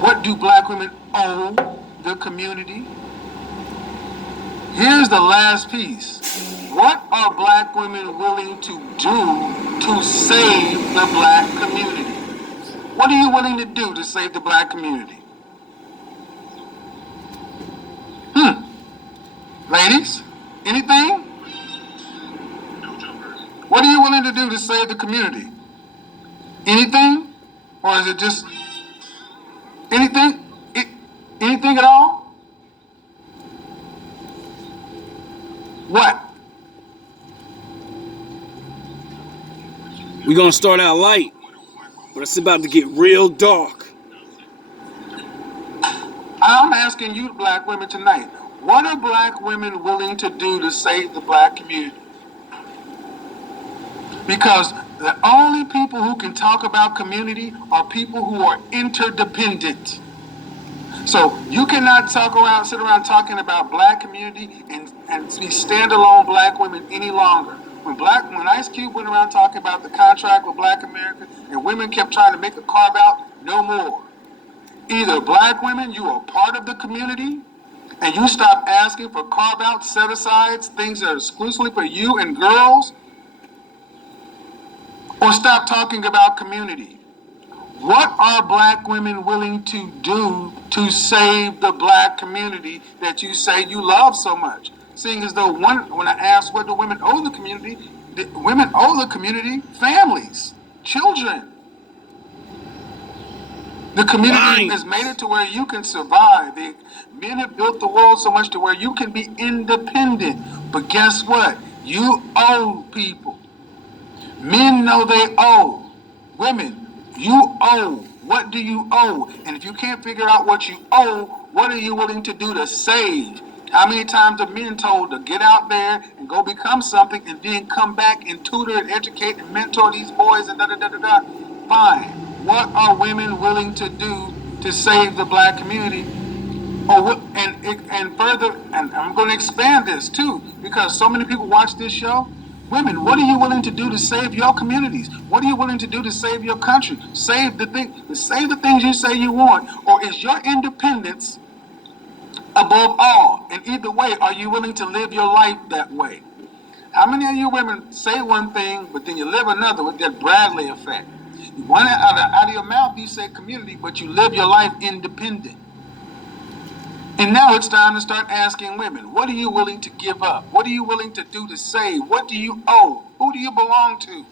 What do black women owe the community? Here's the last piece. What are black women willing to do to save the black community? What are you willing to do to save the black community? Ladies, anything? What are you willing to do to save the community? Anything? Or is it just anything? Anything at all? What? We're gonna start out light, but it's about to get real dark. I'm asking you, black women, tonight. What are black women willing to do to save the black community? Because the only people who can talk about community are people who are interdependent. So you cannot sit around talking about black community and be standalone black women any longer. When Ice Cube went around talking about the contract with Black America and women kept trying to make a carve out, no more. Either black women, you are part of the community, and you stop asking for carve outs, set asides, things that are exclusively for you and girls, or stop talking about community. What are black women willing to do to save the black community that you say you love so much? Seeing as though when I asked what do women owe the community, women owe the community families, children. The community has made it to where you can survive. Men have built the world so much to where you can be independent. But guess what? You owe people. Men know they owe. Women, you owe. What do you owe? And if you can't figure out what you owe, what are you willing to do to save? How many times are men told to get out there and go become something and then come back and tutor and educate and mentor these boys and da-da-da-da-da? Fine. What are women willing to do to save the black community? And further, and I'm going to expand this too, because so many people watch this show. Women, what are you willing to do to save your communities? What are you willing to do to save your country? Save the things you say you want, or is your independence above all? And either way, are you willing to live your life that way? How many of you women say one thing, but then you live another with that Bradley effect? One out of your mouth you say community, but you live your life independent. And now it's time to start asking women, what are you willing to give up? What are you willing to do to save? What do you owe? Who do you belong to?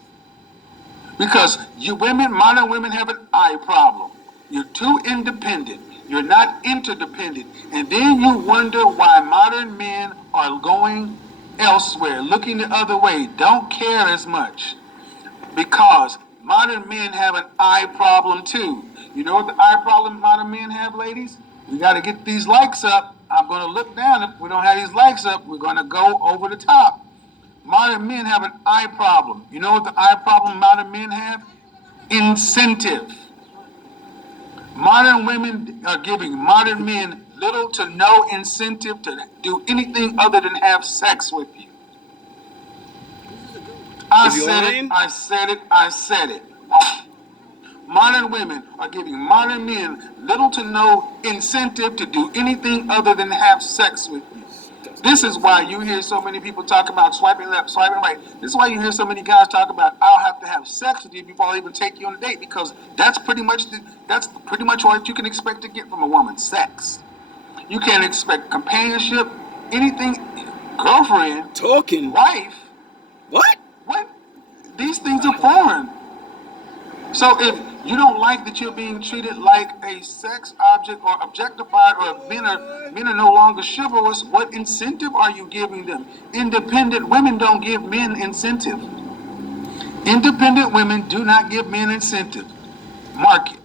Because you women, modern women have an I problem. You're too independent. You're not interdependent. And then you wonder why modern men are going elsewhere, looking the other way, don't care as much. Because modern men have an I problem too. You know what the I problem modern men have, ladies? We got to get these likes up. I'm going to look down. If we don't have these likes up, we're going to go over the top. Modern men have an I problem. You know what the I problem modern men have? Incentive. Modern women are giving modern men little to no incentive to do anything other than have sex with you. I said it. Modern women are giving modern men little to no incentive to do anything other than have sex with you. This is why you hear so many people talk about swiping left, swiping right. This is why you hear so many guys talk about, I'll have to have sex with you before I'll even take you on a date, because that's pretty much what you can expect to get from a woman, sex. You can't expect companionship, anything, girlfriend, talking, wife. What? These things are foreign. So if you don't like that you're being treated like a sex object or objectified, or men are no longer chivalrous, what incentive are you giving them? Independent women don't give men incentive. Independent women do not give men incentive. Mark it.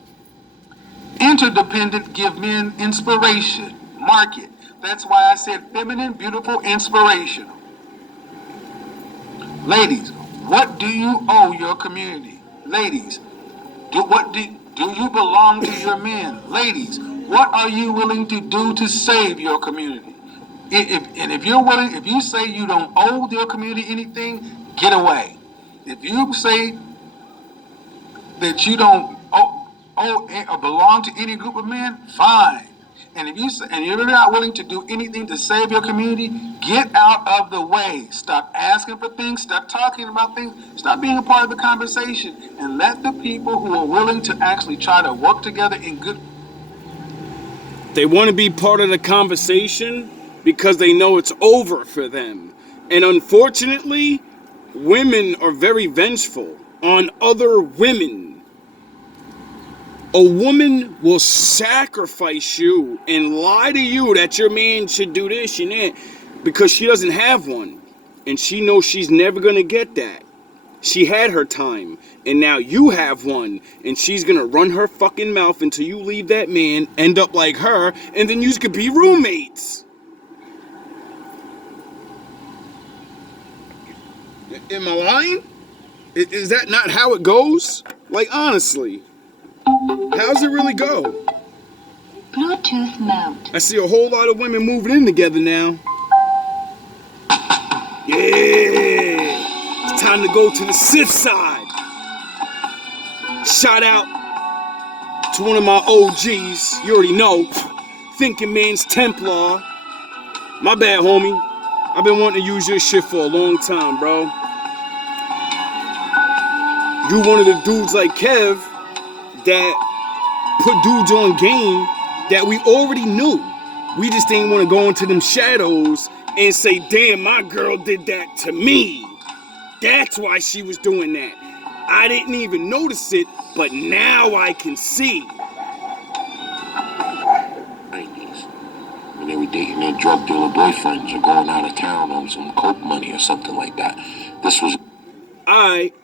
Interdependent give men inspiration. Mark it. That's why I said feminine, beautiful, inspirational. Ladies, what do you owe your community? Ladies, do you belong to your men? Ladies, what are you willing to do to save your community? If you're willing, if you say you don't owe your community anything, get away. If you say that you don't or belong to any group of men, fine. And if you're not willing to do anything to save your community, get out of the way. Stop asking for things. Stop talking about things. Stop being a part of the conversation, and let the people who are willing to actually try to work together in good. They want to be part of the conversation because they know it's over for them. And unfortunately, women are very vengeful on other women. A woman will sacrifice you and lie to you that your man should do this and that because she doesn't have one. And she knows she's never going to get that. She had her time, and now you have one, and she's going to run her fucking mouth until you leave that man, end up like her, and then you could be roommates. Am I lying? Is that not how it goes? Like, honestly. How's it really go? Bluetooth mode. I see a whole lot of women moving in together now. Yeah! It's time to go to the Sith side. Shout out to one of my OGs. You already know. Thinking Man's Templar. My bad, homie. I've been wanting to use your shit for a long time, bro. You one of the dudes like Kev that put dudes on game that we already knew. We just didn't want to go into them shadows and say, damn, my girl did that to me. That's why she was doing that. I didn't even notice it, but now I can see. 90s, when they were dating their drug dealer boyfriends or going out of town on some coke money or something like that. This was... Alright,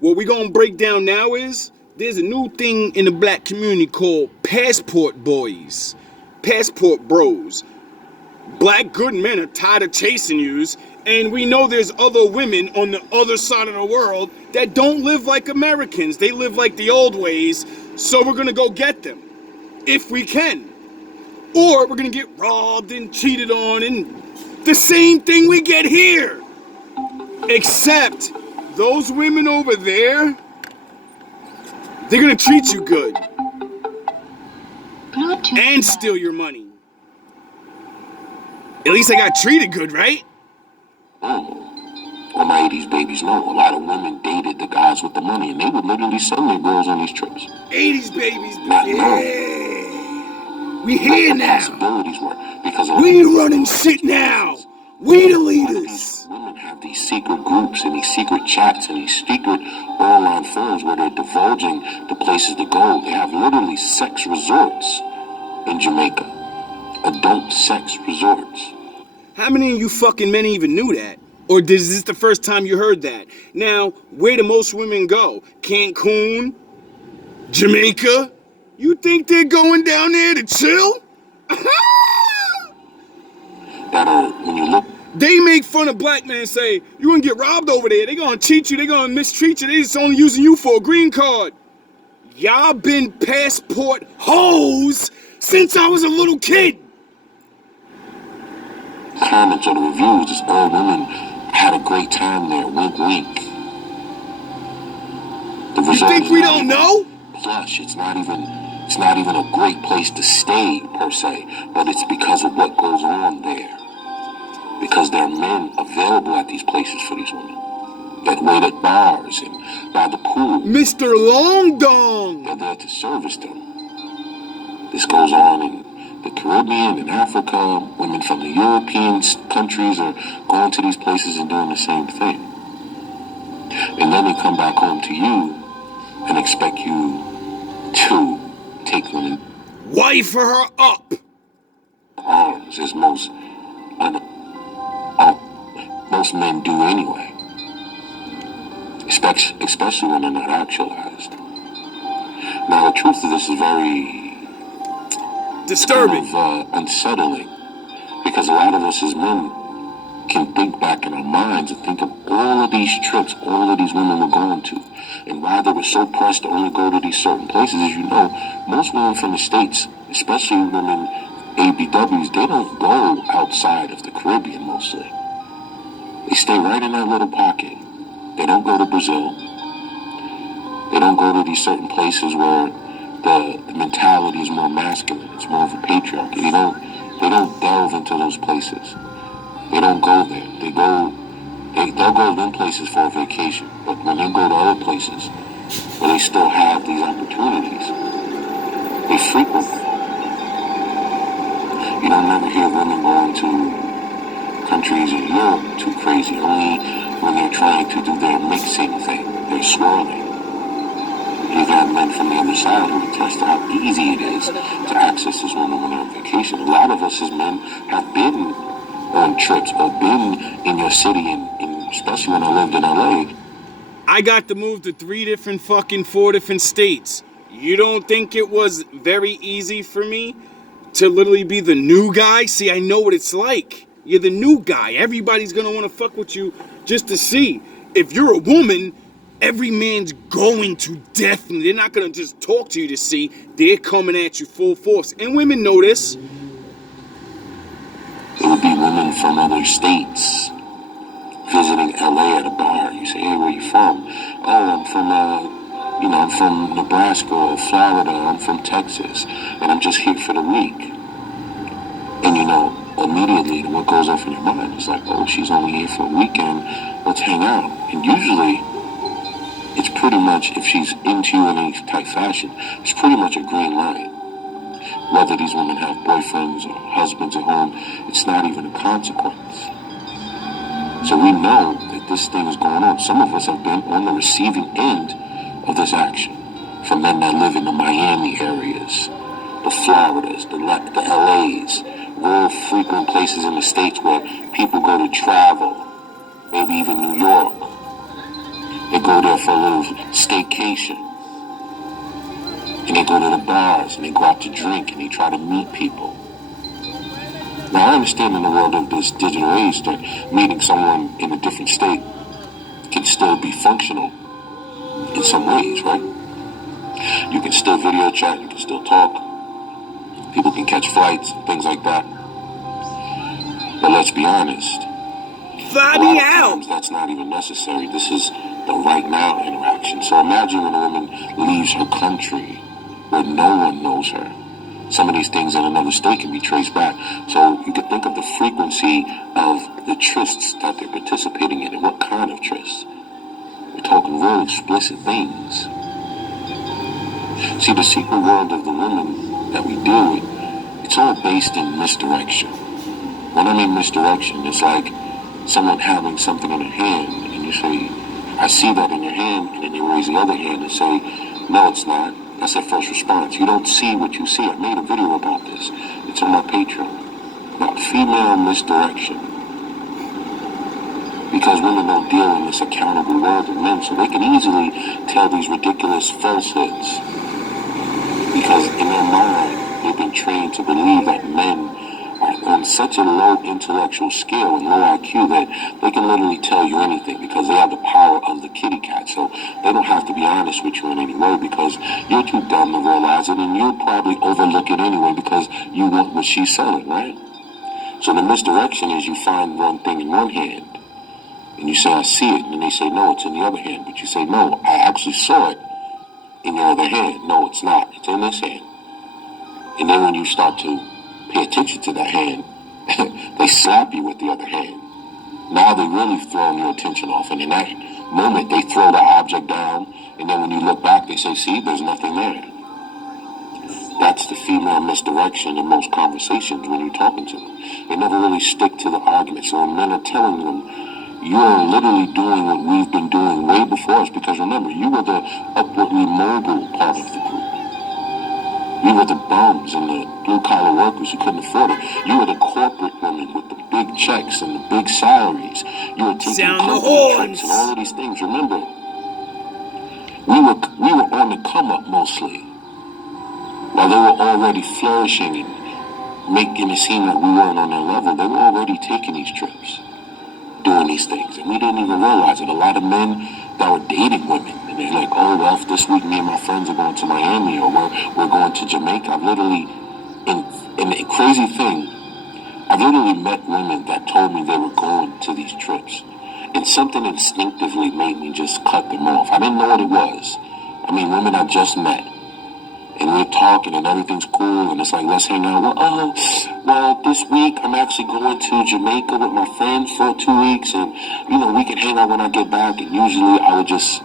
what we gonna break down now is there's a new thing in the black community called passport boys, passport bros. Black good men are tired of chasing yous, and we know there's other women on the other side of the world that don't live like Americans. They live like the old ways, so we're gonna go get them, if we can. Or we're gonna get robbed and cheated on, and the same thing we get here. Except those women over there, they're gonna treat you good Bluetooth and mode. steal your money. At least I got treated good, right? All my 80s babies know a lot of women dated the guys with the money, and they would literally send their girls on these trips. 80s babies, Not yeah. We here The now. possibilities were because We running shit now. We the leaders. women have these secret groups and these secret chats and these secret online forums where they're divulging the places to go. They have literally sex resorts in Jamaica. Adult sex resorts. How many of you fucking men even knew that? Or is this the first time you heard that? Now, where do most women go? Cancun? Jamaica? You think they're going down there to chill? That are, when you look They make fun of black men and say, you gonna get robbed over there. They gonna cheat you. They gonna mistreat you. They just only using you for a green card. Y'all been passport hoes since I was a little kid. comments or the reviews, it's all women had a great time there. Wink, wink. The You result think is we not don't even know? plush. It's not even a great place to stay per se, but it's because of what goes on there. Because there are men available at these places for these women that wait at bars and by the pool. Mr. Long Dong. They're there to service them. This goes on in the Caribbean and Africa. Women from the European countries are going to these places and doing the same thing. And then they come back home to you and expect you to take them in Wife her up. arms, as most men do anyway. Especially when they're not actualized. Now, the truth of this is very Disturbing. unsettling, because a lot of us as men can think back in our minds and think of all of these trips all of these women were going to, and why they were so pressed to only go to these certain places. As you know, most women from the States, especially women ABWs, they don't go outside of the Caribbean mostly. They stay right in that little pocket. They don't go to Brazil. They don't go to these certain places where the mentality is more masculine. It's more of a patriarchy. They don't delve into those places. They don't go there. They'll go to them places for a vacation, but when they go to other places where they still have these opportunities, they frequent them. You don't never hear women going to countries in Europe too crazy, only when they're trying to do their mixing thing, their swirling. You got men from the other side who attest to how easy it is to access this woman when they're on vacation. A lot of us as men have been on trips or been in your city, and especially when I lived in LA. I got to move to 4 different states. You don't think it was very easy for me to literally be the new guy? See, I know what it's like. You're the new guy. Everybody's gonna want to fuck with you just to see. If you're a woman, every man's going to definitely, they're not gonna just talk to you to see. They're coming at you full force. And women know this. It would be women from other states visiting LA at a bar. You say, hey, where you from? Oh, I'm from Nebraska or Florida. I'm from Texas, and I'm just here for the week. And immediately what goes off in your mind is like, oh, she's only here for a weekend. Let's hang out. And usually, it's pretty much, if she's into you in any type fashion, it's pretty much a green light. Whether these women have boyfriends or husbands at home, it's not even a consequence. So we know that this thing is going on. Some of us have been on the receiving end of this action. From men that live in the Miami areas, the Floridas, the LAs, real frequent places in the States where people go to travel, maybe even New York. They go there for a little staycation. And they go to the bars and they go out to drink and they try to meet people. Now I understand in the world of this digital age that meeting someone in a different state can still be functional in some ways, right? You can still video chat, you can still talk. People can catch flights, things like that. But let's be honest. Fly A me lot of out. times that's not even necessary. This is the right now interaction. So imagine when a woman leaves her country where no one knows her. Some of these things in another state can be traced back. So you can think of the frequency of the trysts that they're participating in and what kind of trysts. We're talking real explicit things. See, the secret world of the woman that we deal with, it's all based in misdirection. When I mean misdirection, it's like someone having something in their hand and you say, I see that in your hand, and then you raise the other hand and say, no, it's not. That's their first response. You don't see what you see. I made a video about this. It's on my Patreon. About female misdirection. Because women don't deal in this accountable world of men, so they can easily tell these ridiculous falsehoods. Because in their mind, they've been trained to believe that men are on such a low intellectual scale and low IQ that they can literally tell you anything because they have the power of the kitty cat. So they don't have to be honest with you in any way because you're too dumb to realize it, and you'll probably overlook it anyway because you want what she's selling, right? So the misdirection is you find one thing in one hand and you say, I see it, and then they say, no, it's in the other hand. But you say, no, I actually saw it in your other hand. No, it's not. It's in this hand. And then when you start to pay attention to that hand, they slap you with the other hand. Now they really throwing your attention off, and in that moment they throw the object down, and then when you look back they say, see, there's nothing there. That's the female misdirection in most conversations when you're talking to them. They never really stick to the argument. So when men are telling them, you're literally doing what we've been doing way before us, because remember, you were the upwardly mobile part of the group. You were the bums and the blue-collar workers who couldn't afford it. You were the corporate women with the big checks and the big salaries. You were taking company trips and all of these things. Remember, we were on the come-up mostly. While they were already flourishing and making it seem like we weren't on their level, they were already taking these trips, doing these things. And we didn't even realize it. A lot of men that were dating women, and they're like, oh, well, if this week me and my friends are going to Miami or we're going to Jamaica. I've literally, and the crazy thing, I've literally met women that told me they were going to these trips. And something instinctively made me just cut them off. I didn't know what it was. I mean, women I just met. and we're talking and everything's cool and it's like, let's hang out. Well, this week I'm actually going to Jamaica with my friends for 2 weeks, and we can hang out when I get back. And usually I would just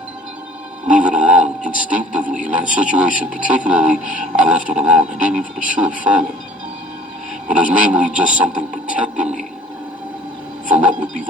leave it alone instinctively. In that situation particularly, I left it alone. I didn't even pursue it further. But it was mainly just something protecting me from what would be